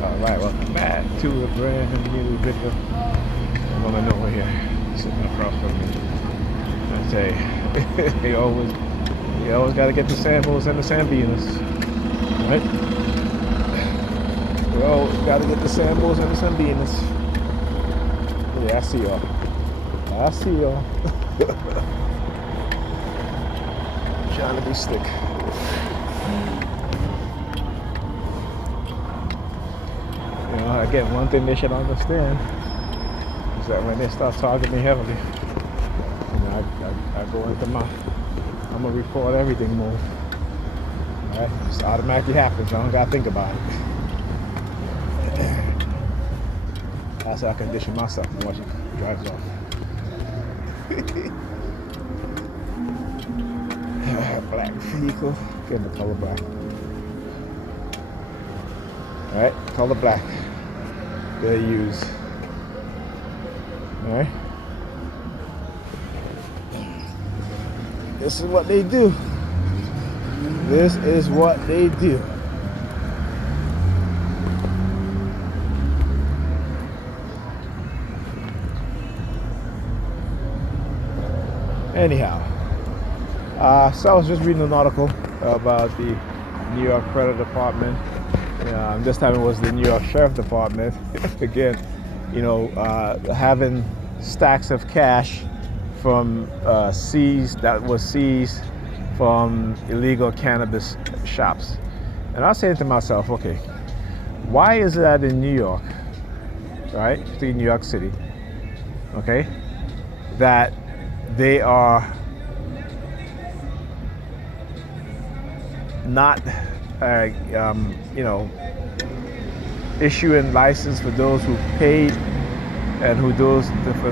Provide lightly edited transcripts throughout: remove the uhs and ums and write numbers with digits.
Alright, welcome back to a brand new video. A woman over here sitting across from me. I say, you always gotta get the samples and the sambinas. Right? You always gotta get the samples and the sambinas. Yeah, I see y'all. I see y'all. Trying to be slick. You know, again, one thing they should understand is that when they start targeting me heavily, you know, I go into I'm gonna record everything mode. All right, just automatically happens. I don't gotta think about it. That's how I condition myself to watch it drives off. Black vehicle, getting the color black. All right, color black. They use. All right. This is what they do. This is what they do. Anyhow, so I was just reading an article about the New York Credit Department. This time it was the New York Sheriff Department. Again, you know, having stacks of cash from that was seized from illegal cannabis shops. And I was saying to myself, okay, why is it that in New York, right, in New York City, okay, that they are not, you know, issuing license for those who paid and for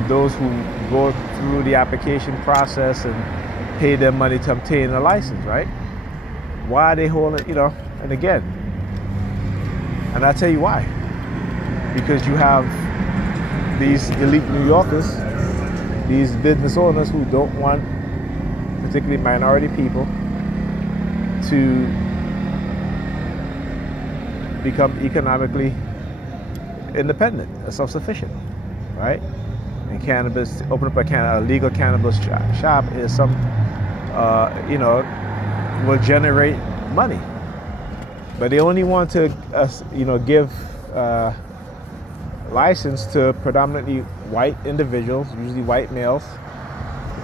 those who go through the application process and pay their money to obtain a license, right? Why are they holding, you know, and again, and I'll tell you why. Because you have these elite New Yorkers, these business owners who don't want, particularly minority people, to become economically independent, self-sufficient, right? And cannabis, open up a legal cannabis shop is some, you know, will generate money. But they only want to, you know, give license to predominantly white individuals, usually white males,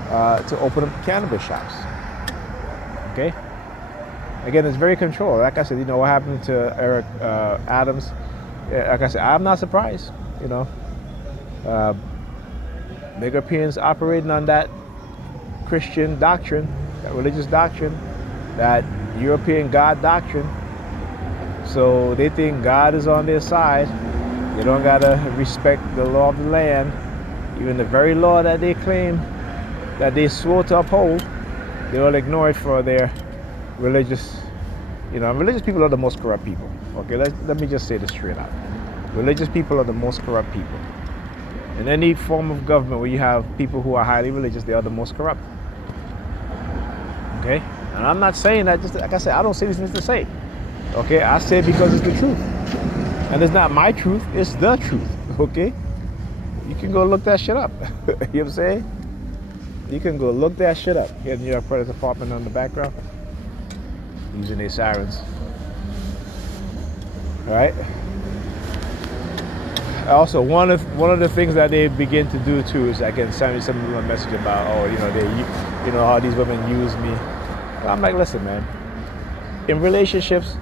to open up cannabis shops. Okay? Again, it's very controlled. Like I said, you know, what happened to Eric Adams, like I said, I'm not surprised, you know. Big Europeans operating on that Christian doctrine, that religious doctrine, that European God doctrine. So they think God is on their side. They don't gotta respect the law of the land, even the very law that they claim that they swore to uphold. They will ignore it for their religious, you know, religious people are the most corrupt people. Okay, let me just say this straight out. Religious people are the most corrupt people. In any form of government where you have people who are highly religious, they are the most corrupt. Okay? And I'm not saying that, just like I said, I don't say these things to say. Okay? I say it because it's the truth. And it's not my truth, it's the truth. Okay? You can go look that shit up. You know what I'm saying? You can go look that shit up. Here, New York Credit Department on the background, using their sirens. All right. Also, one of the things that they begin to do too is, again, send me some message about, oh, you know, you know how these women use me. And I'm like, listen, man. In relationships,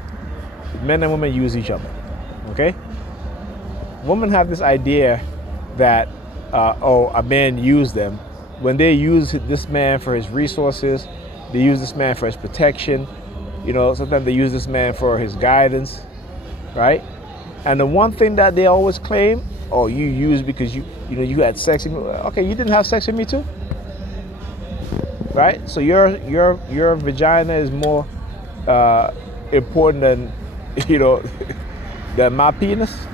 men and women use each other. Okay. Women have this idea that, oh, a man used them. When they use this man for his resources, they use this man for his protection. You know, sometimes they use this man for his guidance, right? And the one thing that they always claim, oh, you used because you know, you had sex with me. Okay, you didn't have sex with me too, right? So your vagina is more important than, you know, than my penis,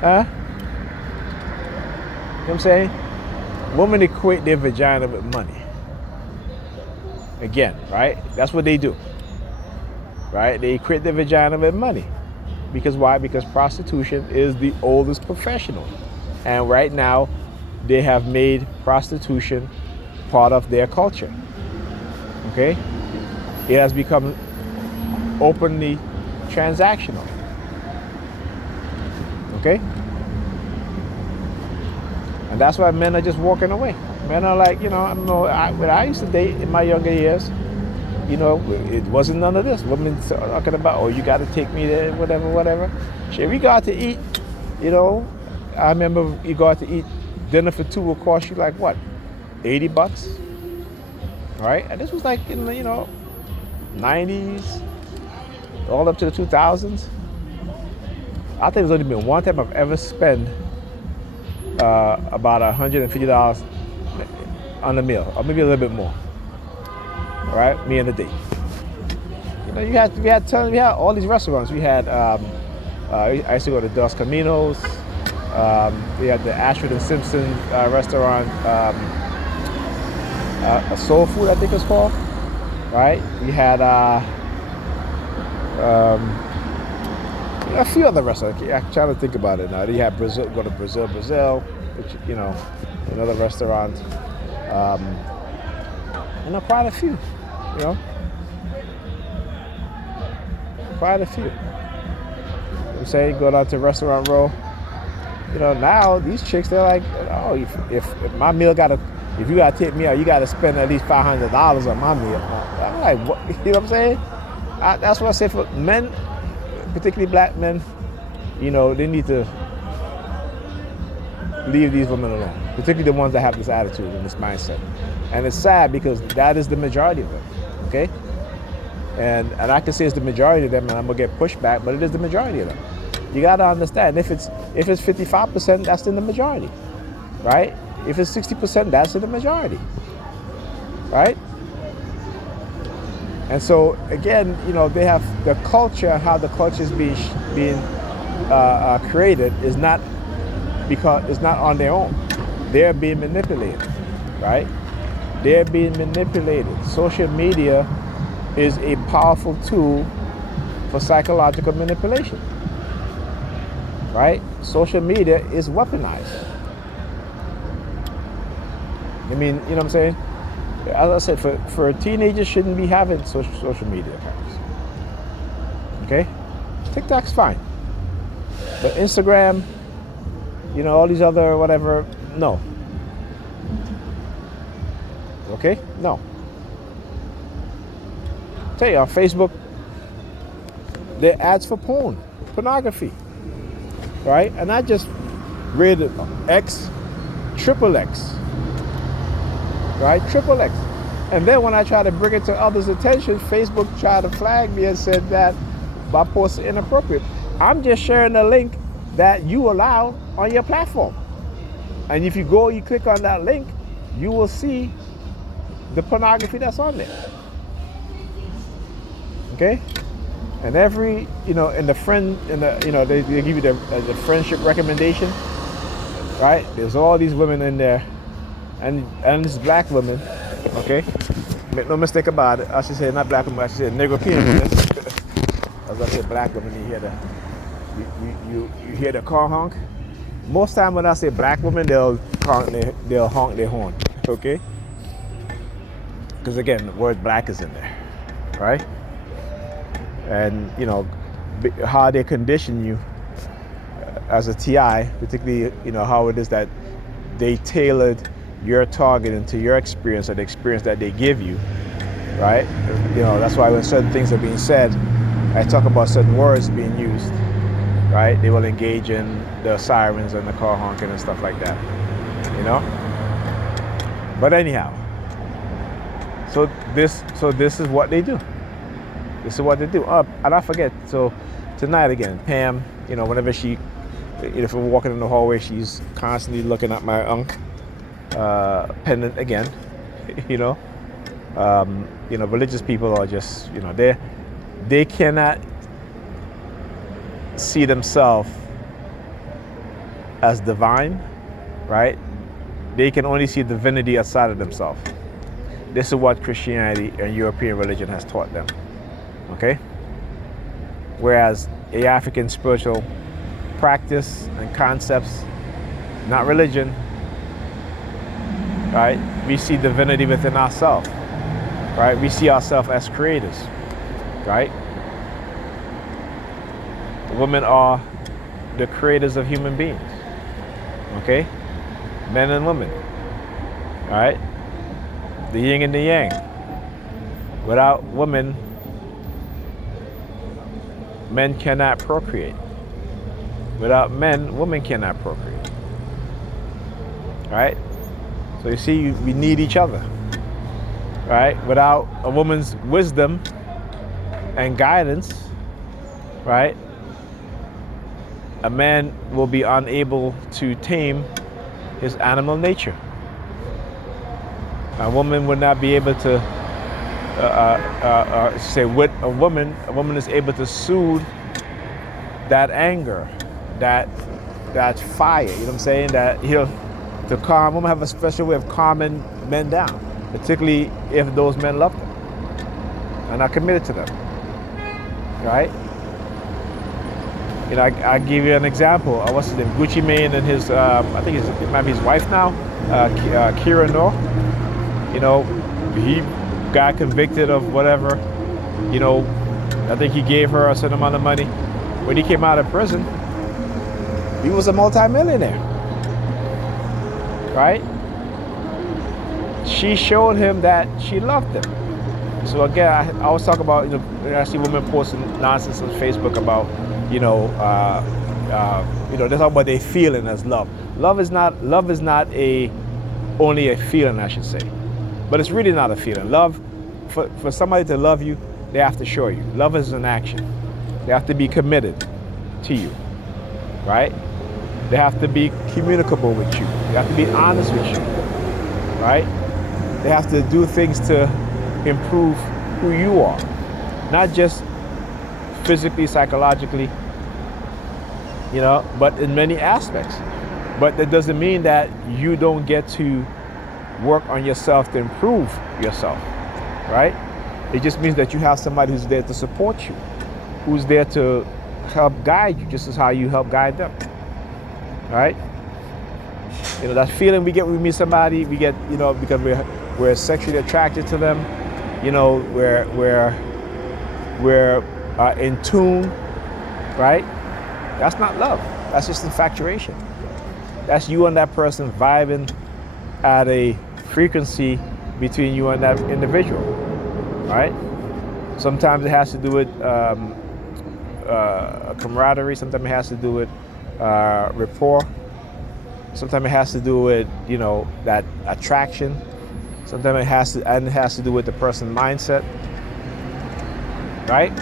huh? You know what I'm saying? Women equate their vagina with money. Again, right? That's what they do. Right? They equate their vagina with money. Because why? Because prostitution is the oldest professional. And right now, they have made prostitution part of their culture. Okay? It has become openly transactional. Okay? And that's why men are just walking away. Men are like, when I used to date in my younger years, it wasn't none of this. Women talking about, oh, you got to take me there, whatever. Shit, we go out to eat, I remember you go out to eat, dinner for two will cost you like what, $80? Right? And this was like in the, 90s, all up to the 2000s. I think there's only been one time I've ever spent about $150 on a meal, or maybe a little bit more. Right? Me and the date. We had all these restaurants. We had, I used to go to Dos Caminos. We had the Ashford and Simpson restaurant, a Soul Food, I think it's called. Right? We had a few other restaurants. I'm trying to think about it now. You had Brazil, go to Brazil, which, another restaurant. Quite a few, Quite a few. I'm saying, go down to Restaurant Row. Now these chicks, they're like, oh, if my meal if you gotta take me out, you gotta spend at least $500 on my meal. I'm like, what? You know what I'm saying? That's what I say for men, particularly black men. They need to leave these women alone, particularly the ones that have this attitude and this mindset. And it's sad because that is the majority of them. Okay? And I can say it's the majority of them, and I'm gonna get pushback, but it is the majority of them. You gotta understand, if it's 55%, that's in the majority, right? If it's 60%, that's in the majority, right? And so again, they have the culture, how the culture is being created is not on their own. They're being manipulated, right? They're being manipulated. Social media is a powerful tool for psychological manipulation, right? Social media is weaponized. I mean, you know what I'm saying? As I said, for teenagers shouldn't be having social media accounts. Okay? TikTok's fine. But Instagram, all these other whatever, no. Okay? No. Tell you, on Facebook, there are ads for pornography. Right? And I just read X, triple X. Right? Triple X. And then when I try to bring it to others' attention, Facebook tried to flag me and said that my post is inappropriate. I'm just sharing a link that you allow on your platform. And if you click on that link, you will see the pornography that's on there. Okay? And every, in the friend, they give you the friendship recommendation, right? There's all these women in there, and this black women, okay? Make no mistake about it. I should say not black women, I should say Negropean women. As I said, black women, you hear the car honk. Most time when I say black women, they'll honk their horn, okay? Because again, the word black is in there, right? And how they condition you as a TI, particularly how it is that they tailored your target into your experience or the experience that they give you, right? That's why when certain things are being said, I talk about certain words being used, right? They will engage in the sirens and the car honking and stuff like that, But anyhow, so this is what they do. This is what they do. And I forget, so tonight again, Pam, whenever if we're walking in the hallway, she's constantly looking at my pendant again, religious people are just, they cannot see themselves as divine, right? They can only see divinity outside of themselves. This is what Christianity and European religion has taught them. Okay? Whereas a African spiritual practice and concepts, not religion, right? We see divinity within ourselves, right? We see ourselves as creators, right? Women are the creators of human beings, okay? Men and women, all right? The yin and the yang. Without women, men cannot procreate. Without men, women cannot procreate. Right? So you see, we need each other. Right? Without a woman's wisdom and guidance, right, a man will be unable to tame his animal nature. A woman would not be able to say with a woman is able to soothe that anger, that fire, you know what I'm saying? That to calm, women have a special way of calming men down, particularly if those men love them and are committed to them, right? You know, I give you an example. What's his name? Gucci Mane and his, I think it might be his wife now, Kira Noor. You know, he got convicted of whatever. You know, I think he gave her a certain amount of money. When he came out of prison, he was a multimillionaire, right? She showed him that she loved him. So again, I always talk about, you know, I see women posting nonsense on Facebook about, you know, they talk about their feeling as love. Love is not only a feeling, I should say, but it's really not a feeling. Love, for somebody to love you, they have to show you. Love is an action. They have to be committed to you, right? They have to be communicable with you. They have to be honest with you, right? They have to do things to improve who you are, not just physically, psychologically, you know, but in many aspects. But that doesn't mean that you don't get to work on yourself to improve yourself, right? It just means that you have somebody who's there to support you, who's there to help guide you, just as how you help guide them, right? You know, that feeling we get when we meet somebody, we get, you know, because we're sexually attracted to them, you know, we're in tune, right? That's not love. That's just infatuation. That's you and that person vibing at a frequency between you and that individual, right? Sometimes it has to do with camaraderie. Sometimes it has to do with rapport. Sometimes it has to do with, you know, that attraction. Sometimes it has to do with the person's mindset, right?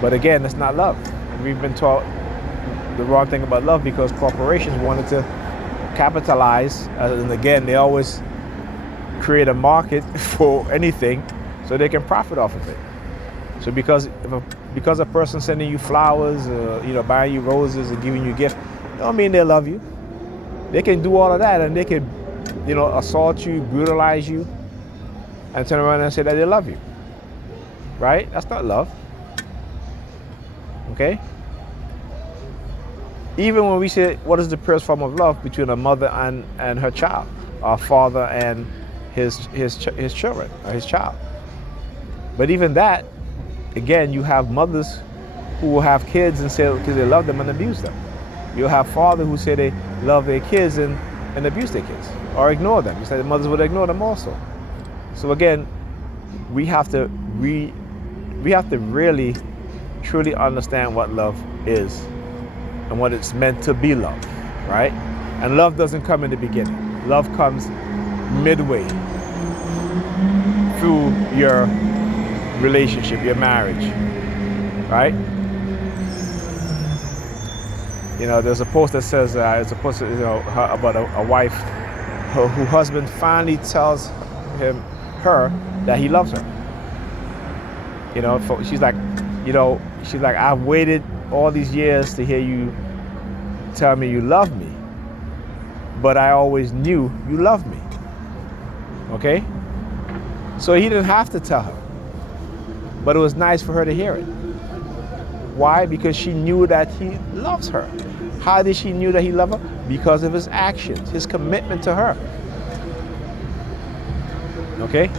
But again, that's not love. We've been taught the wrong thing about love because corporations wanted to capitalize, and again, they always create a market for anything so they can profit off of it. So because a person sending you flowers, you know, buying you roses and giving you gifts, don't mean they love you. They can do all of that and they can, you know, assault you, brutalize you, and turn around and say that they love you, right? That's not love. Okay? Even when we say, what is the purest form of love between a mother and her child, or a father and his children, or his child? But even that, again, you have mothers who will have kids and say because they love them and abuse them. You'll have fathers who say they love their kids and abuse their kids, or ignore them. You say the mothers would ignore them also. So again, we have to really truly understand what love is and what it's meant to be love, right? And love doesn't come in the beginning. Love comes midway through your relationship, your marriage, right? You know, there's a post that says, it's a post, you know, about a wife whose husband finally tells her that he loves her. You know, she's like, I've waited all these years to hear you tell me you love me, but I always knew you loved me. Okay? So he didn't have to tell her. But it was nice for her to hear it. Why? Because she knew that he loves her. How did she knew that he loved her? Because of his actions, his commitment to her. Okay?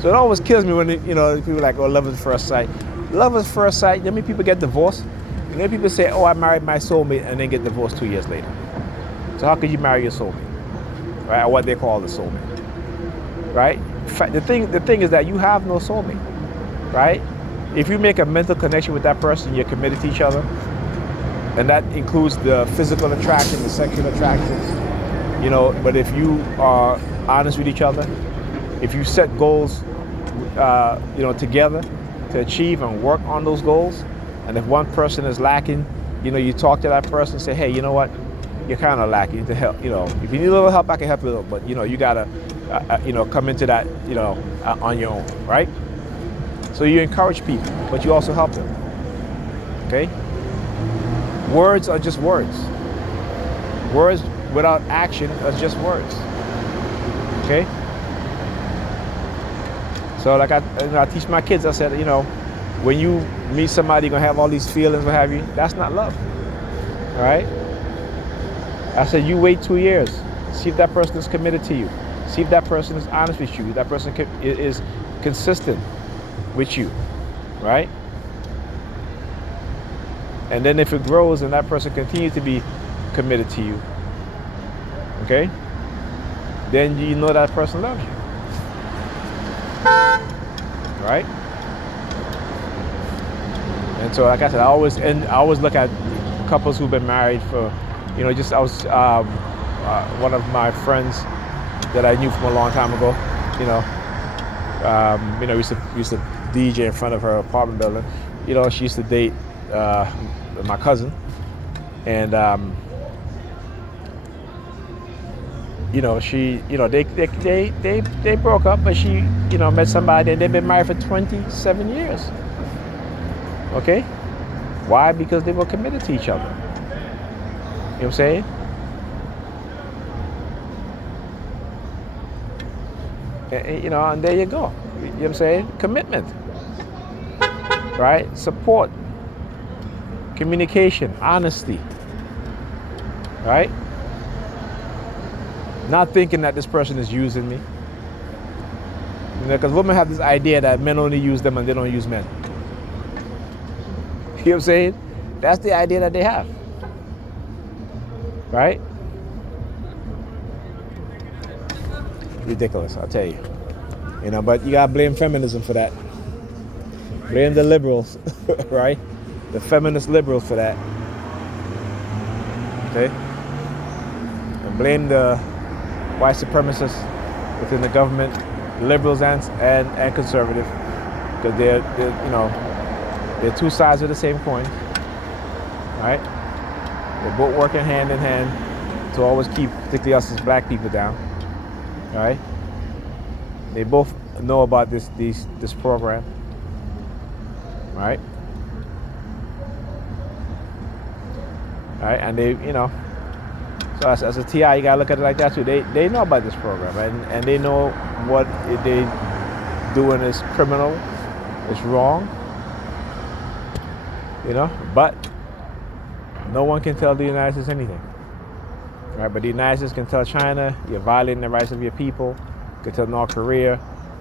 So it always kills me when people are like, oh, love at first sight. Love at first sight, you know how many people get divorced? You know people say, oh, I married my soulmate and then get divorced 2 years later. So how could you marry your soulmate? Right? Or what they call the soulmate. Right? The thing is that you have no soulmate. Right? If you make a mental connection with that person, you're committed to each other. And that includes the physical attraction, the sexual attraction. But if you are honest with each other, if you set goals, together to achieve and work on those goals, and if one person is lacking, you talk to that person and say, hey, you know what? You're kind of lacking to help. If you need a little help, I can help you a little, but you gotta, come into that, on your own, right? So you encourage people, but you also help them. Okay? Words are just words. Words without action are just words. Okay? So like I teach my kids, I said, when you meet somebody, you're gonna have all these feelings, what have you, that's not love. All right? I said, you wait 2 years. See if that person is committed to you. See if that person is honest with you. If that person is consistent with you, right? And then if it grows and that person continues to be committed to you, okay, then you know that person loves you, right? And so, like I said, I always look at couples who've been married for, I was one of my friends that I knew from a long time ago, used to DJ in front of her apartment building. She used to date my cousin, and they broke up, but she met somebody and they've been married for 27 years. Okay, why? Because they were committed to each other. You know what I'm saying? And there you go. You know what I'm saying? Commitment. Right? Support. Communication. Honesty. Right? Not thinking that this person is using me. Because women have this idea that men only use them and they don't use men. You know what I'm saying? That's the idea that they have. Right? Ridiculous, I'll tell you. But you gotta blame feminism for that. Blame the liberals, right? The feminist liberals for that. Okay? And blame the white supremacists within the government, liberals and conservative, because they're two sides of the same coin, right? They're both working hand in hand to always keep, particularly us as black people, down. Right? They both know about this program. Right? Right? And they, so as a TI, you gotta look at it like that too. They know about this program, and they know what they doing is criminal, it's wrong. But no one can tell the United States anything. Right, but the United States can tell China you're violating the rights of your people. Can tell North Korea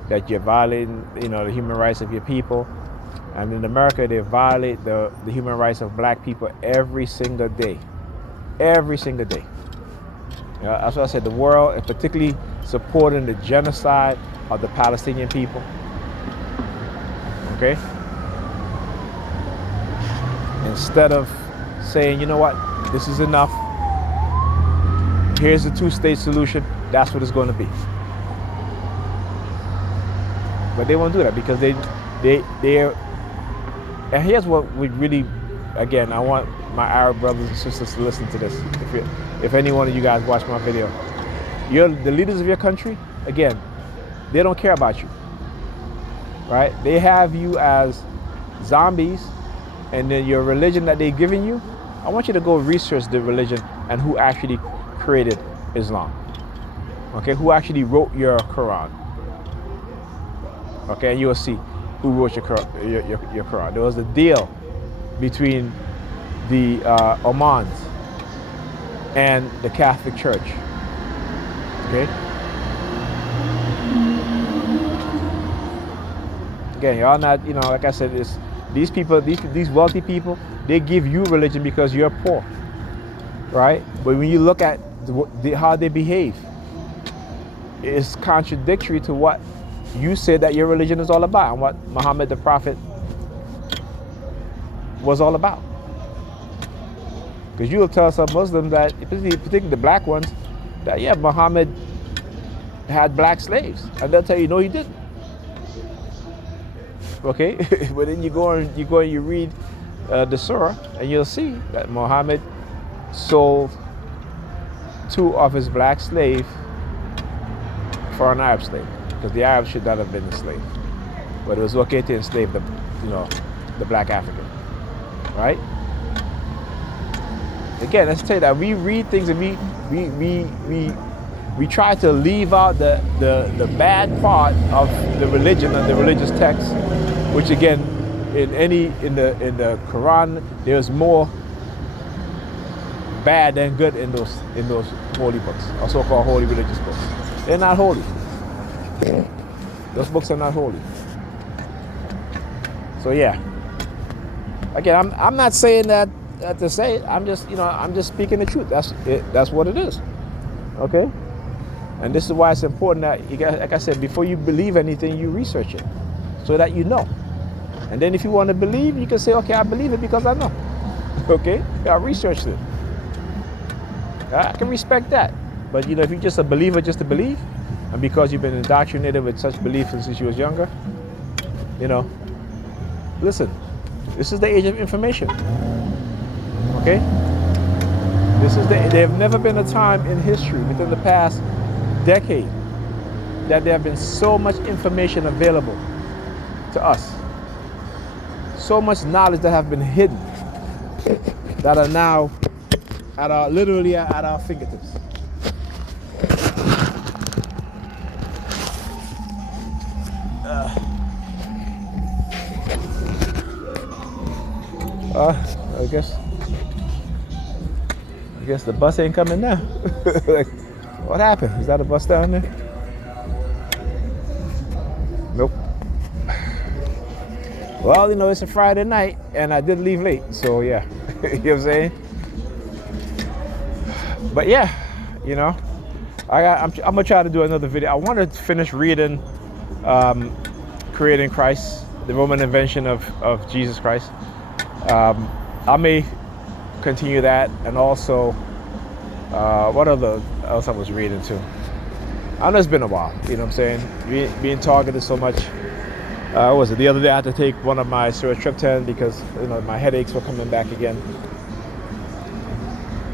that you're violating, the human rights of your people. And in America, they violate the human rights of black people every single day. Every single day. That's what I said. The world is particularly supporting the genocide of the Palestinian people. Okay? Instead of saying, you know what, this is enough. Here's the two-state solution. That's what it's going to be. But they won't do that because they're. And here's what we really, again, I want my Arab brothers and sisters to listen to this. If any one of you guys watch my video, the leaders of your country. Again, they don't care about you. Right? They have you as zombies, and then your religion that they've given you. I want you to go research the religion and who actually created Islam. Okay, who actually wrote your Quran. Okay, and you'll see. who wrote your Quran. There was a deal between the Omans and the Catholic Church. Okay. Again, y'all not, like I said, these people, these wealthy people, they give you religion because you're poor, right? But when you look at how they behave, it's contradictory to what you said that your religion is all about and what Muhammad the Prophet was all about. Because you will tell some Muslims that, particularly the black ones, that yeah, Muhammad had black slaves, and they'll tell you no, he didn't. Okay, but then you go and you read the surah, and you'll see that Muhammad sold 2 of his black slaves for an Arab slave, because the Arabs should not have been enslaved, but it was okay to enslave the black African, right? Again, let's tell you that we read things and we try to leave out the bad part of the religion and the religious text, which again, in the Quran, there's more bad than good in those holy books, or so-called holy religious books. They're not holy. Those books are not holy. So yeah. Again, I'm not saying that to say it. I'm just speaking the truth. That's what it is. Okay? And this is why it's important that like I said, before you believe anything, you research it, so that you know. And then if you want to believe, you can say, okay, I believe it because I know. Okay? I researched it. I can respect that. But if you're just a believer just to believe, and because you've been indoctrinated with such beliefs since you was younger, listen, this is the age of information. Okay? There have never been a time in history within the past decade that there have been so much information available to us. So much knowledge that have been hidden that are now literally at our fingertips. I guess the bus ain't coming now. Like, what happened? Is that a bus down there? Nope. Well, it's a Friday night, and I did leave late, so yeah. You know what I'm saying? But yeah, I'm gonna try to do another video. I want to finish reading Creating Christ, the Roman invention of Jesus Christ. I may continue that, and also what else I was reading too. I know it's been a while, you know what I'm saying? Being targeted so much. What was it? The other day I had to take one of my Sumatriptan because my headaches were coming back again.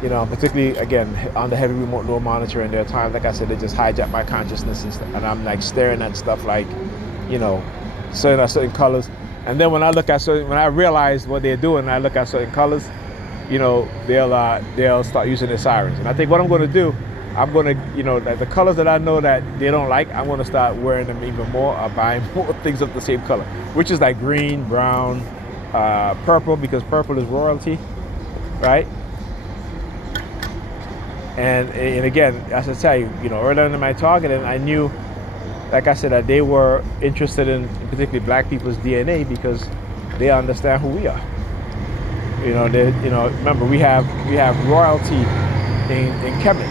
Particularly again on the heavy remote low monitor, and there are times, like I said, they just hijack my consciousness and I'm like staring at stuff like, certain colors. And then when I realize what they're doing, and I look at certain colors, they'll start using their sirens. And I think what I'm going to do, I'm going to, like the colors that I know that they don't like, I'm going to start wearing them even more, or buying more things of the same color, which is like green, brown, purple, because purple is royalty, right? And again, as I tell you, earlier in my targeting, I knew, like I said, that they were interested in particularly black people's DNA because they understand who we are. Remember we have royalty in Kemet,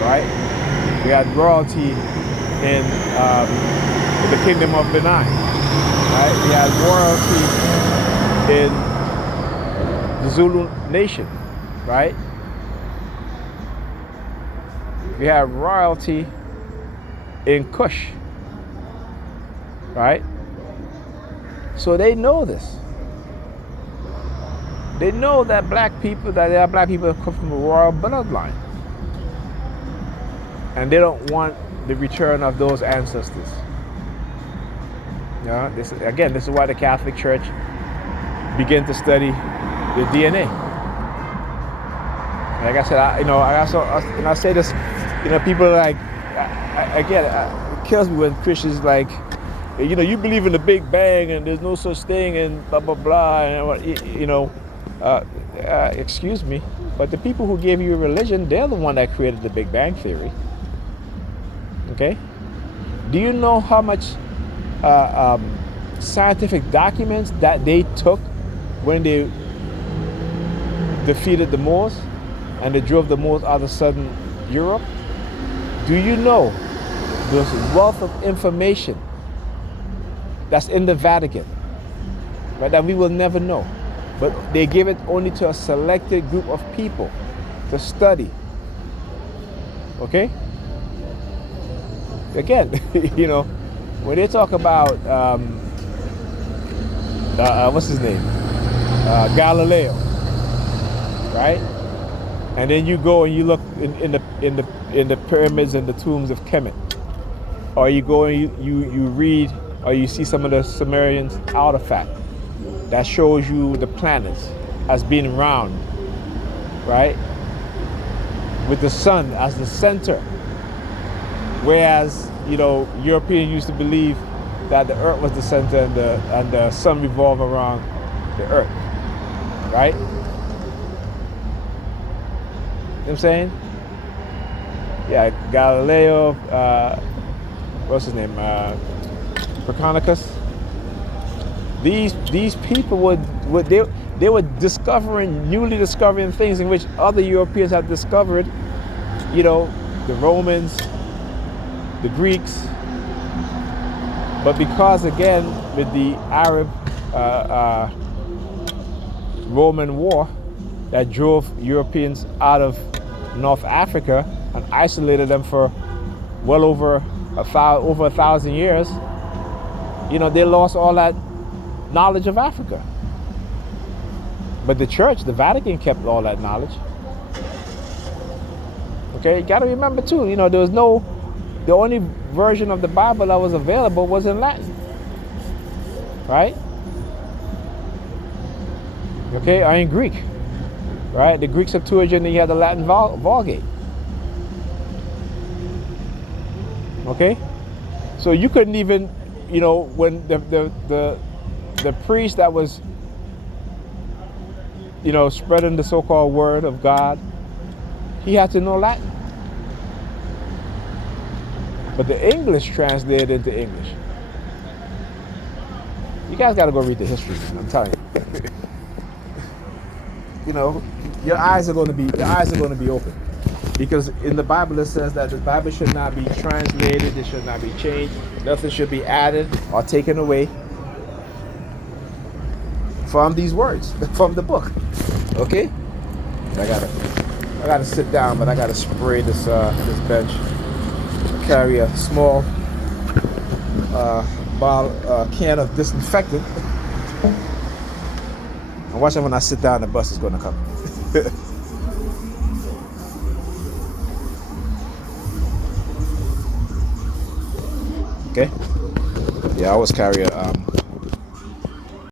right? We had royalty in the kingdom of Benin, right? We had royalty in the Zulu nation, right? We have royalty in Kush, right? So they know this. They know that there are black people that come from a royal bloodline. And they don't want the return of those ancestors. This is why the Catholic Church began to study the DNA. Like I said, I say this, people are like, it kills me when Christians like, you know, you believe in the Big Bang and there's no such thing and blah blah blah, and you know, excuse me, but the people who gave you a religion, they're the one that created the Big Bang theory. Okay, do you know how much scientific documents that they took when they defeated the Moors and they drove the Moors out of southern Europe? Do you know there's a wealth of information that's in the Vatican, right, that we will never know? But they give it only to a selected group of people to study. Okay? Again, you know, when they talk about, what's his name? Galileo, right? And then you go and you look in the pyramids and the tombs of Kemet, or you go and you read or you see some of the Sumerian artifact that shows you the planets as being round, right? With the sun as the center. Whereas, you know, Europeans used to believe that the earth was the center and the sun revolved around the earth, right? You know what I'm saying? Yeah, Galileo, what's his name? Copernicus. These people they were newly discovering things in which other Europeans had discovered. You know, the Romans, the Greeks. But because, again, with the Arab Roman War that drove Europeans out of North Africa and isolated them for well over 1,000 years, you know, they lost all that knowledge of Africa. But the church, the Vatican, kept all that knowledge. Okay, you gotta remember too, you know, the only version of the Bible that was available was in Latin, right? Okay, or in Greek, right? The Greek Septuagint, and you had the Latin Vulgate. Okay, so you couldn't even, you know, when the priest that was, you know, spreading the so-called word of God, he had to know Latin. But the English translated into English. You guys got to go read the history, man. I'm telling you. You know, your eyes are going to be open, because in the Bible it says that the Bible should not be translated, it should not be changed, nothing should be added or taken away from these words, from the book. Okay? I gotta sit down, but I gotta spray this bench. Carry a small can of disinfectant. And watch out when I sit down, the bus is gonna come. Okay? Yeah, I always carry a